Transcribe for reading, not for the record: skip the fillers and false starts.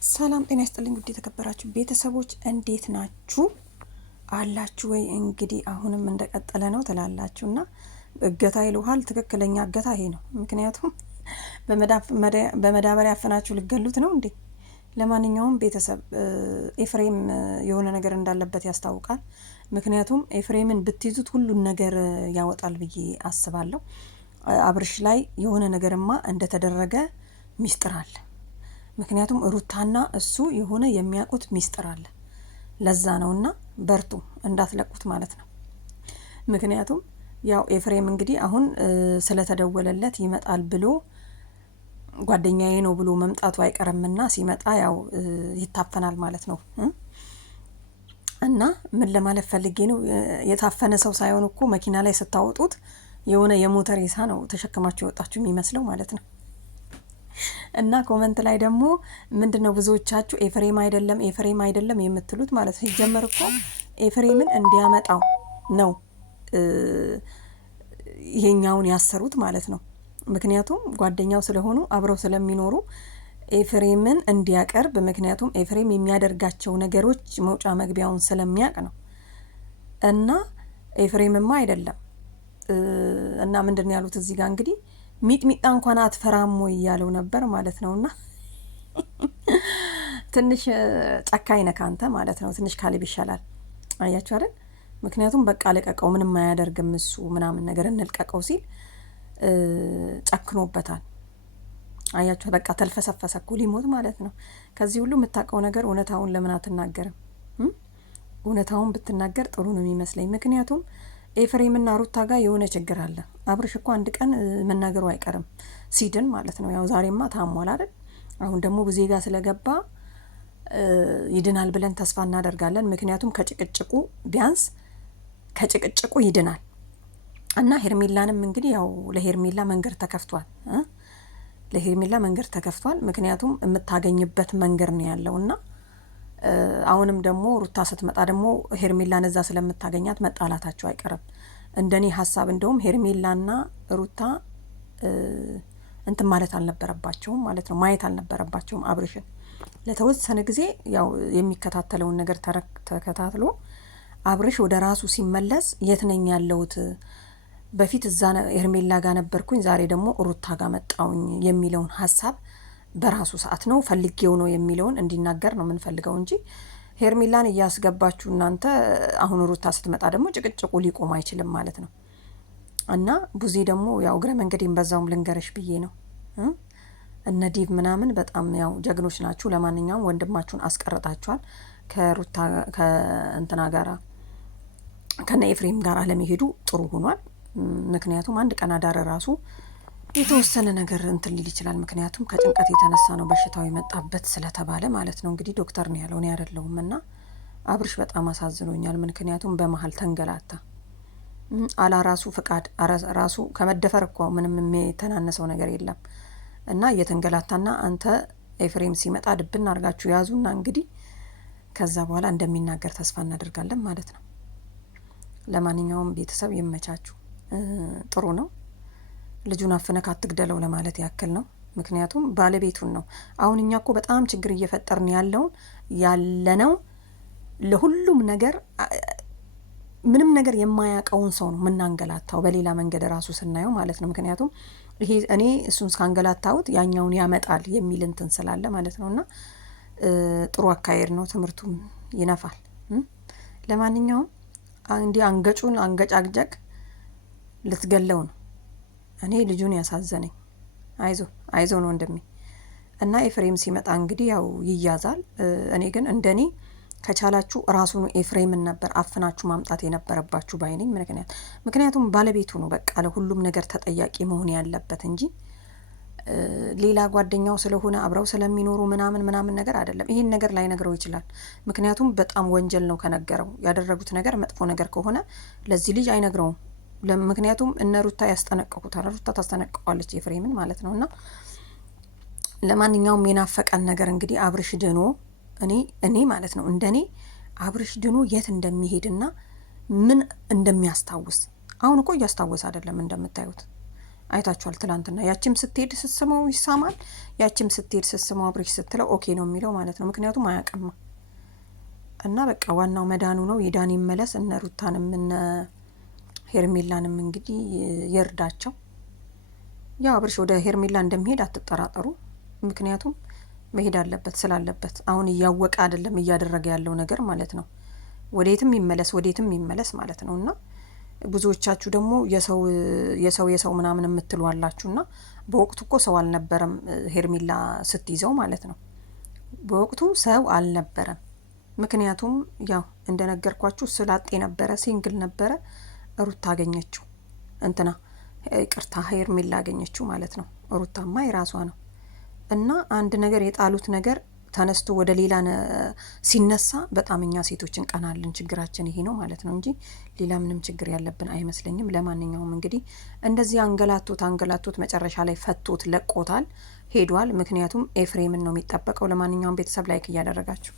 ሰላም ጤና ይስጥልኝ። ውድ የተከበራችሁ ቤተሰቦች እንዴት ናችሁ? አላችሁ ወይ? እንግዲህ አሁንም እንደቀጠለ ነው ትላላችሁና እገታ ይሉሃል። ትክክለኛ እገታ ይሄ ነው። ምክንያቱም በመዳበሪያ አፍናችሁ ልገሉት ነው እንዴ? ለማንኛውም ቤተሰብ ኤፍሬም የሆነ ነገር እንዳለበት ያስታውቃል። ምክንያቱም ኤፍሬምን ብትይዙት ሁሉን ነገር ያወጣል ብዬ አስባለሁ። አብርሽ ላይ የሆነ ነገርማ እንደተደረገ ሚስጥር አለ። ምክንያቱም ሩታና እሱ የሆነ የሚያውቁት ሚስጥር አለ። ለዛ ነውና በርቱ እንዳትለቁት ማለት ነው። ምክንያቱም ያው ኤፍሬም እንግዲህ አሁን ስለተደወለለት ይመጣል ብሎ ጓደኛዬ ነው ብሎ መምጣቱ አይቀርምና ሲመጣ ያው ይታፈናል ማለት ነው። እና ምን ለማለት ፈልጌ ነው፣ የታፈነ ሰው ሳይሆን እኮ መኪና ላይ ስታወጡት የሆነ የሞተር ሬሳ ነው ተሸክማችሁ የወጣችሁ የሚመስለው ማለት ነው። እና ኮመንት ላይ ደግሞ ምንድነው ብዙዎቻችሁ ኤፍሬም አይደለም የምትሉት ማለት ነው። ሲጀመር እኮ ኤፍሬምን እንዲያመጣው ነው ይሄኛውን ያሰሩት ማለት ነው። ምክንያቱም ጓደኛው ስለሆኑ አብረው ስለሚኖሩ ኤፍሬምን እንዲያቀርብ፣ ምክንያቱም ኤፍሬም የሚያደርጋቸው ነገሮች መውጫ መግቢያውን ስለሚያውቅ ነው። እና ኤፍሬምማ አይደለም እና ምንድነው ያሉት እዚህ ጋር እንግዲህ ሚጥሚጣ እንኳን አትፈራም ወይ እያለው ነበር ማለት ነውና ትንሽ ጨካኝ ነህ አንተ ማለት ነው። ትንሽ ካሌብ ይሻላል። አያችሁ አይደል? ምክንያቱም በቃ ለቀቀው ምንም አያደርግም እሱ ምናምን ነገር እንልቀቀው ሲል ጨክኖበታል። አያችሁ በቃ ተልፈሰፈሰ እኮ ሊሞት ማለት ነው። ከዚህ ሁሉ የምታውቀው ነገር እውነታውን ለምን አትናገርም? እውነታውን ብትናገር ጥሩ ነው የሚመስለኝ። ምክንያቱም ኤፍሬምና ሩታ ጋር የሆነ ችግር አለ። አብርሽ እኮ አንድ ቀን መናገሩ አይቀርም ሲድን ማለት ነው። ያው ዛሬማ ታሟል አይደል? አሁን ደግሞ ብዙ ጋር ስለገባ ይድናል ብለን ተስፋ እናደርጋለን። ምክንያቱም ከጭቅጭቁ ቢያንስ ከጭቅጭቁ ይድናል። እና ሄርሜላንም እንግዲህ ያው ለሄርሜላ መንገድ ተከፍቷል። ምክንያቱም የምታገኝበት መንገድ ነው ያለውና አሁንም ደግሞ ሩታ ስትመጣ ደግሞ ሄርሜላን እዛ ስለምታገኛት መጣላታቸው አይቀርም። እንደኔ ሀሳብ እንደውም ሄርሜላና ሩታ እንትን ማለት አልነበረባቸውም ማለት ነው። ማየት አልነበረባቸውም አብርሽን ለተወሰነ ጊዜ ያው የሚከታተለውን ነገር ተከታትሎ አብርሽ ወደ ራሱ ሲመለስ የት ነኝ ያለሁት፣ በፊት እዛ ሄርሜላ ጋር ነበርኩኝ፣ ዛሬ ደግሞ ሩታ ጋር መጣውኝ የሚለውን ሀሳብ በራሱ ሰዓት ነው ፈልጌው ነው የሚለውን እንዲናገር ነው የምንፈልገው እንጂ ሄርሜላን እያስገባችሁ እናንተ አሁን ሩታ ስትመጣ ደግሞ ጭቅጭቁ ሊቆም አይችልም ማለት ነው። እና ቡዜ ደግሞ ያው እግረ መንገዴን በዛውም ልንገረሽ ብዬ ነው። እነ ዲቭ ምናምን በጣም ያው ጀግኖች ናችሁ። ለማንኛውም ወንድማችሁን አስቀርጣችኋል። ከሩታ ከእንትና ጋራ ከነ ኤፍሬም ጋር አለመሄዱ ጥሩ ሆኗል። ምክንያቱም አንድ ቀን አዳረ ራሱ የተወሰነ ነገር እንትን ሊል ይችላል። ምክንያቱም ከጭንቀት የተነሳ ነው በሽታው የመጣበት ስለተባለ ማለት ነው። እንግዲህ ዶክተር ነው ያለው፣ እኔ አይደለሁም። እና አብርሽ በጣም አሳዝኖኛል። ምክንያቱም በመሀል ተንገላታ አላ ራሱ ፍቃድ ራሱ ከመደፈር እኮ ምንም የተናነሰው ነገር የለም። እና እየተንገላታና አንተ ኤፍሬም ሲመጣ ድብና አድርጋችሁ ያዙና እንግዲህ ከዛ በኋላ እንደሚናገር ተስፋ እናደርጋለን ማለት ነው። ለማንኛውም ቤተሰብ ይመቻችሁ። ጥሩ ነው። ልጁን አፍነክ አትግደለው ለማለት ያክል ነው። ምክንያቱም ባለቤቱን ነው። አሁን እኛ እኮ በጣም ችግር እየፈጠርን ያለነው ለሁሉም ነገር ምንም ነገር የማያውቀውን ሰው ነው የምናንገላታው፣ በሌላ መንገድ ራሱ ስናየው ማለት ነው። ምክንያቱም ይሄ እኔ እሱን እስካንገላታሁት ያኛውን ያመጣል የሚል እንትን ስላለ ማለት ነው። እና ጥሩ አካሄድ ነው፣ ትምህርቱም ይነፋል። ለማንኛውም እንዲህ አንገጩን አንገጫግጨቅ ልትገለው ነው። እኔ ልጁን ያሳዘነኝ አይዞ ነው እንደሚ እና ኤፍሬም ሲመጣ እንግዲህ ያው ይያዛል። እኔ ግን እንደኔ ከቻላችሁ ራሱን ኤፍሬምን ነበር አፍናችሁ ማምጣት የነበረባችሁ ባይነኝ። ምክንያቱም ባለቤቱ ነው በቃ ለሁሉም ነገር ተጠያቂ መሆን ያለበት እንጂ ሌላ ጓደኛው ስለሆነ አብረው ስለሚኖሩ ምናምን ነገር አይደለም። ይሄን ነገር ላይ ነግረው ይችላል። ምክንያቱም በጣም ወንጀል ነው ከነገረው። ያደረጉት ነገር መጥፎ ነገር ከሆነ ለዚህ ልጅ አይነግረውም። ምክንያቱም እነ ሩታ ያስጠነቀቁታል። ሩታ ታስጠነቀቋለች ኤፍሬምን ማለት ነው። እና ለማንኛውም የናፈቀን ነገር እንግዲህ አብርሽ ድኖ እኔ ማለት ነው እንደኔ አብርሽ ድኖ የት እንደሚሄድና ምን እንደሚያስታውስ አሁን እኮ እያስታወሰ አይደለም እንደምታዩት። አይታችኋል ትላንትና። ያቺም ስትሄድ ስትስመው ይሳማል፣ ያቺም ስትሄድ ስትስመው አብሬሽ ስትለው ኦኬ ነው የሚለው ማለት ነው። ምክንያቱም አያውቅም። እና በቃ ዋናው መዳኑ ነው። የዳኒ መለስ እነ ሩታንም እነ ሄርሜላንም እንግዲህ ይርዳቸው። ያው አብርሽ ወደ ሄርሜላ እንደሚሄድ አትጠራጠሩ። ምክንያቱም መሄድ አለበት ስላለበት አሁን እያወቀ አይደለም እያደረገ ያለው ነገር ማለት ነው። ወዴትም ይመለስ ማለት ነው። እና ብዙዎቻችሁ ደግሞ የሰው ምናምን የምትሉ አላችሁና በወቅቱ እኮ ሰው አልነበረም ሄርሜላ ስትይዘው ማለት ነው። በወቅቱ ሰው አልነበረም። ምክንያቱም ያው እንደነገርኳችሁ ስላጤ ነበረ፣ ሲንግል ነበረ። ሩታ አገኘችው፣ እንትና ይቅርታ ሄርሜላ አገኘችው ማለት ነው። ሩታማ የራሷ ነው። እና አንድ ነገር የጣሉት ነገር ተነስቶ ወደ ሌላ ሲነሳ በጣም እኛ ሴቶች እንቀናለን። ችግራችን ይሄ ነው ማለት ነው እንጂ ሌላ ምንም ችግር ያለብን አይመስለኝም። ለማንኛውም እንግዲህ እንደዚህ አንገላቶት መጨረሻ ላይ ፈቶት ለቆታል፣ ሄዷል። ምክንያቱም ኤፍሬምን ነው የሚጠበቀው። ለማንኛውም ቤተሰብ ላይክ እያደረጋችሁ